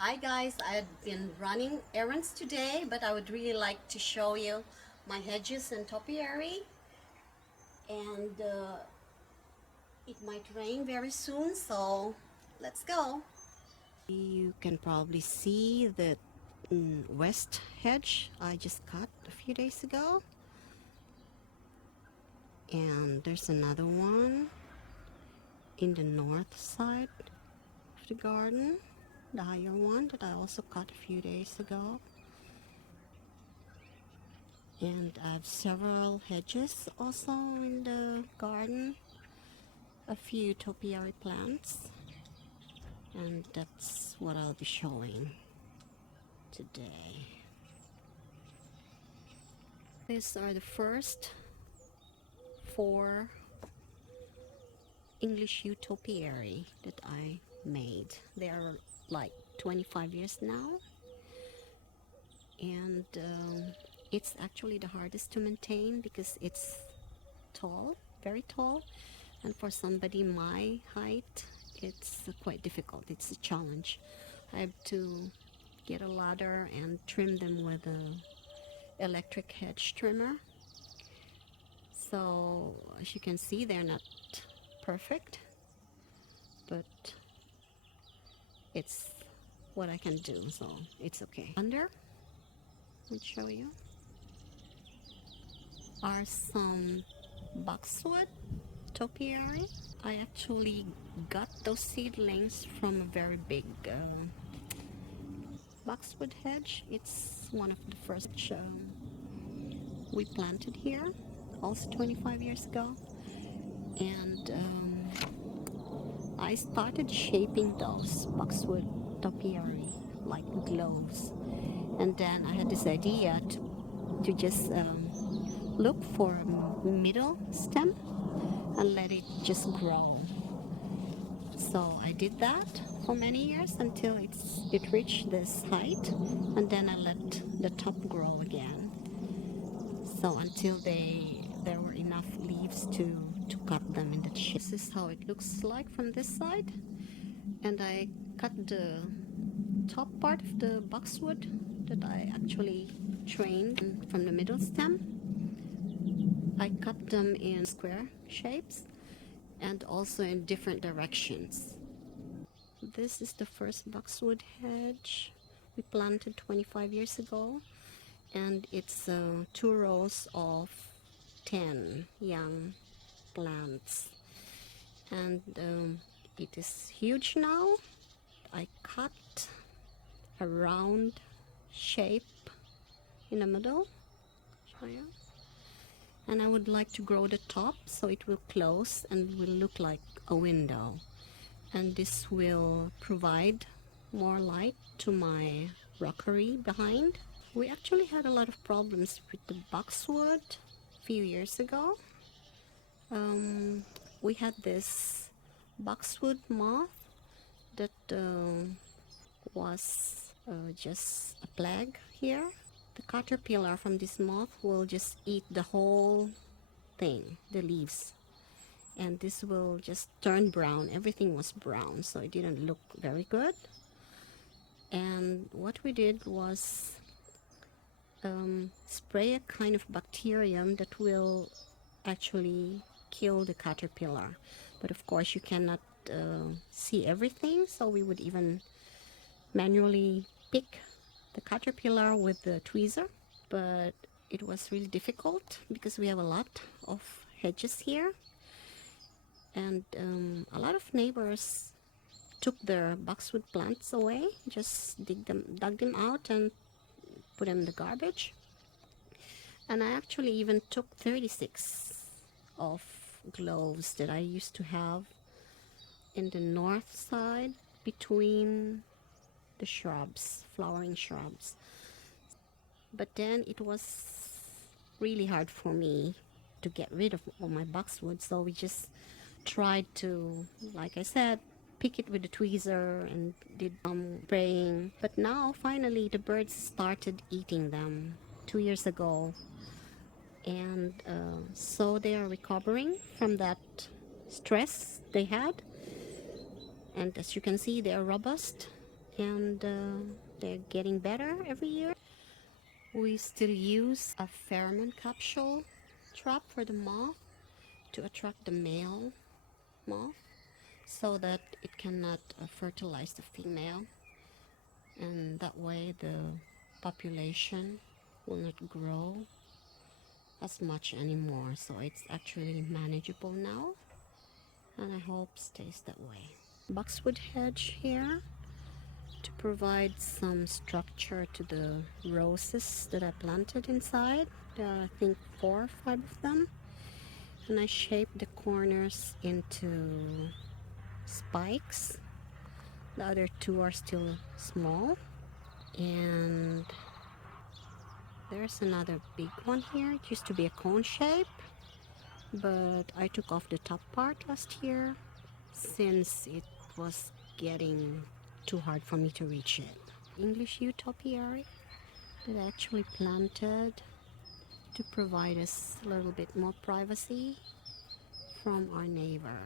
Hi guys, I've been running errands today, but I would really like to show you my hedges and topiary. And it might rain very soon, so let's go. You can probably see the west hedge I just cut a few days ago. And there's another one in the north side of the garden, the higher one that I also cut a few days ago. And I have several hedges also in the garden, a few topiary plants, and that's what I'll be showing today. These are the first 4 English yew topiary that I made. They are like 25 years now, and it's actually the hardest to maintain because it's tall, very tall, and for somebody my height it's quite difficult. It's a challenge. I have to get a ladder and trim them with a electric hedge trimmer. So as you can see, they're not perfect, but it's what I can do, so it's okay. Under, let me show you, are some boxwood topiary. I actually got those seedlings from a very big boxwood hedge. It's one of the first we planted here, also 25 years ago. And I started shaping those boxwood topiary like globes. And then I had this idea to just look for a middle stem and let it just grow. So I did that for many years until it reached this height, and then I let the top grow again. So until there were enough leaves to cut them in that shape. This is how it looks like from this side, and I cut the top part of the boxwood that I actually trained from the middle stem. I cut them in square shapes and also in different directions. This is the first boxwood hedge we planted 25 years ago, and it's 2 rows of 10 young plants, and it is huge now. I cut a round shape in the middle, and I would like to grow the top so it will close and will look like a window, and this will provide more light to my rockery behind. We actually had a lot of problems with the boxwood a few years ago. We had this boxwood moth that was just a plague here. The caterpillar from this moth will just eat the whole thing, the leaves, and this will just turn brown. Everything was brown, so it didn't look very good. And what we did was spray a kind of bacterium that will actually kill the caterpillar. But of course you cannot see everything, so we would even manually pick the caterpillar with the tweezer. But it was really difficult because we have a lot of hedges here, and a lot of neighbors took their boxwood plants away, just dug them out and put them in the garbage. And I actually even took 36 of globes that I used to have in the north side between the shrubs, flowering shrubs. But then it was really hard for me to get rid of all my boxwood, so we just tried to, like I said, pick it with the tweezer and did spraying. But now finally the birds started eating them 2 years ago, and so they are recovering from that stress they had, and as you can see, they are robust, and they're getting better every year. We still use a pheromone capsule trap for the moth to attract the male moth so that it cannot fertilize the female, and that way the population will not grow as much anymore. So it's actually manageable now, and I hope stays that way. Boxwood hedge here to provide some structure to the roses that I planted inside. There are, I think, 4 or 5 of them, and I shaped the corners into spikes. The other 2 are still small, and there's another big one here. It used to be a cone shape, but I took off the top part last year since it was getting too hard for me to reach it. English yew topiary that I actually planted to provide us a little bit more privacy from our neighbor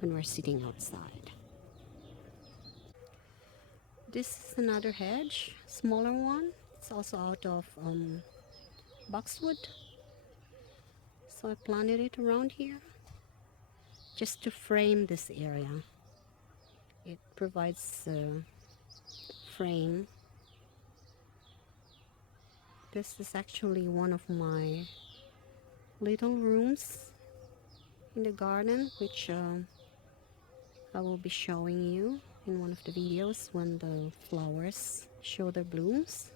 when we're sitting outside. This is another hedge, smaller one. It's also out of boxwood. So I planted it around here just to frame this area. It provides a frame. This is actually one of my little rooms in the garden, which I will be showing you in one of the videos when the flowers show their blooms.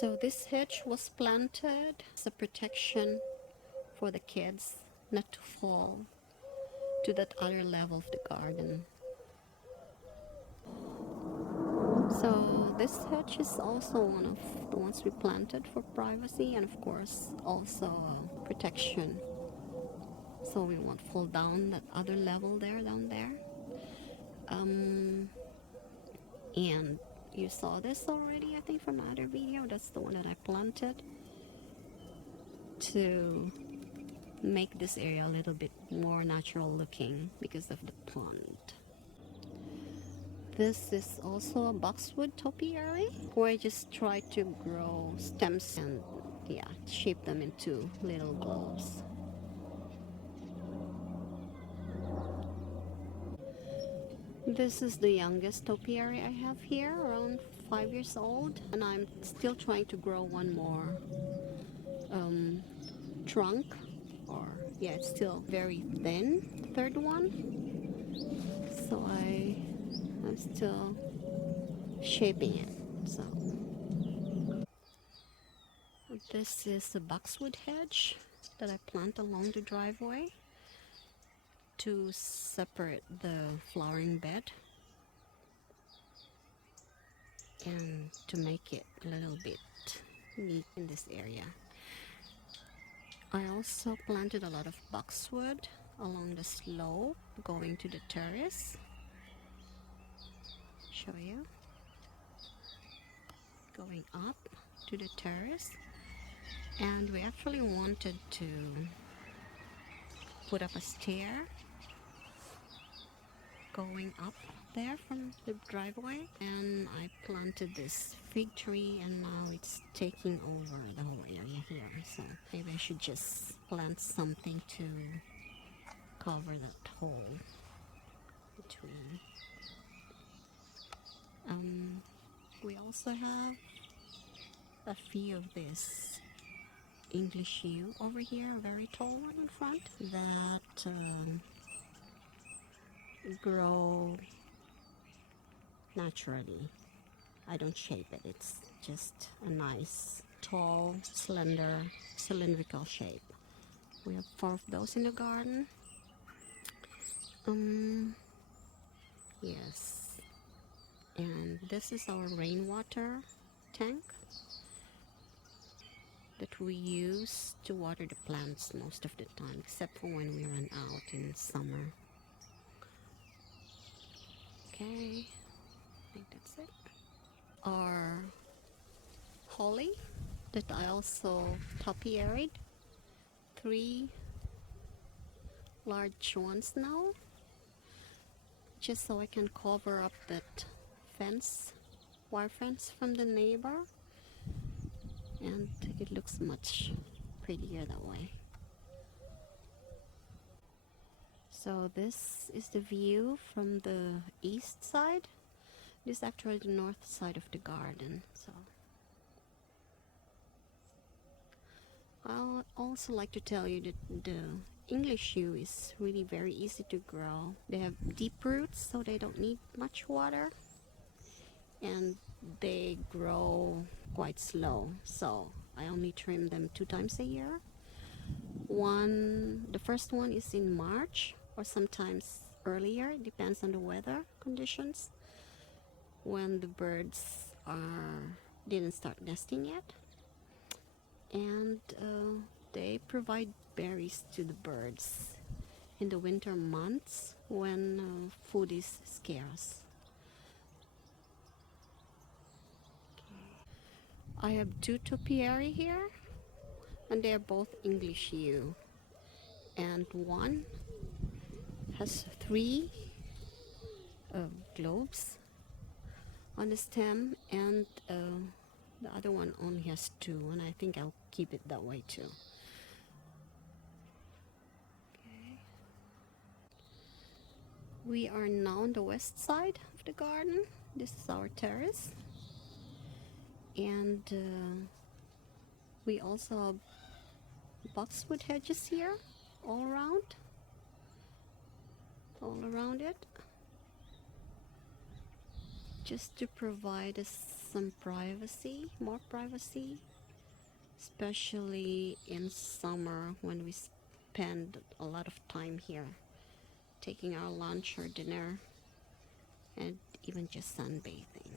So this hedge was planted as a protection for the kids not to fall to that other level of the garden. So this hedge is also one of the ones we planted for privacy, and of course also protection, so we won't fall down that other level there down there. And you saw this already, I think, from another video. That's the one that I planted to make this area a little bit more natural looking because of the pond. This is also a boxwood topiary, where I just try to grow stems and shape them into little globes. This is the youngest topiary I have here, around 5 years old, and I'm still trying to grow one more trunk, or it's still very thin, third one. So I'm still shaping it. So this is the boxwood hedge that I plant along the driveway to separate the flowering bed and to make it a little bit neat in this area. I also planted a lot of boxwood along the slope going to the terrace. Show you. Going up to the terrace, and we actually wanted to put up a stair going up there from the driveway, and I planted this fig tree, and now it's taking over the whole area here. So maybe I should just plant something to cover that hole between. We also have a few of this English yew over here, a very tall one in front, that grow naturally. I don't shape it, it's just a nice, tall, slender, cylindrical shape. We have 4 of those in the garden. Yes. And this is our rainwater tank that we use to water the plants most of the time, except for when we run out in summer. Okay, I think that's it. Our holly that I also topiaried, 3 large ones now, just so I can cover up that fence, wire fence from the neighbor, and it looks much prettier that way. So this is the view from the east side. This is actually the north side of the garden. So I'll also like to tell you that the English yew is really very easy to grow. They have deep roots, so they don't need much water, and they grow quite slow. So I only trim them 2 times a year. The first one is in March, or sometimes earlier. It depends on the weather conditions, when the birds didn't start nesting yet, and they provide berries to the birds in the winter months when food is scarce. I have 2 topiary here, and they are both English yew, and one has 3 globes on the stem, and the other one only has 2, and I think I'll keep it that way too. Okay. We are now on the west side of the garden. This is our terrace, and we also have boxwood hedges here all around it, just to provide us some privacy, more privacy, especially in summer when we spend a lot of time here taking our lunch or dinner, and even just sunbathing.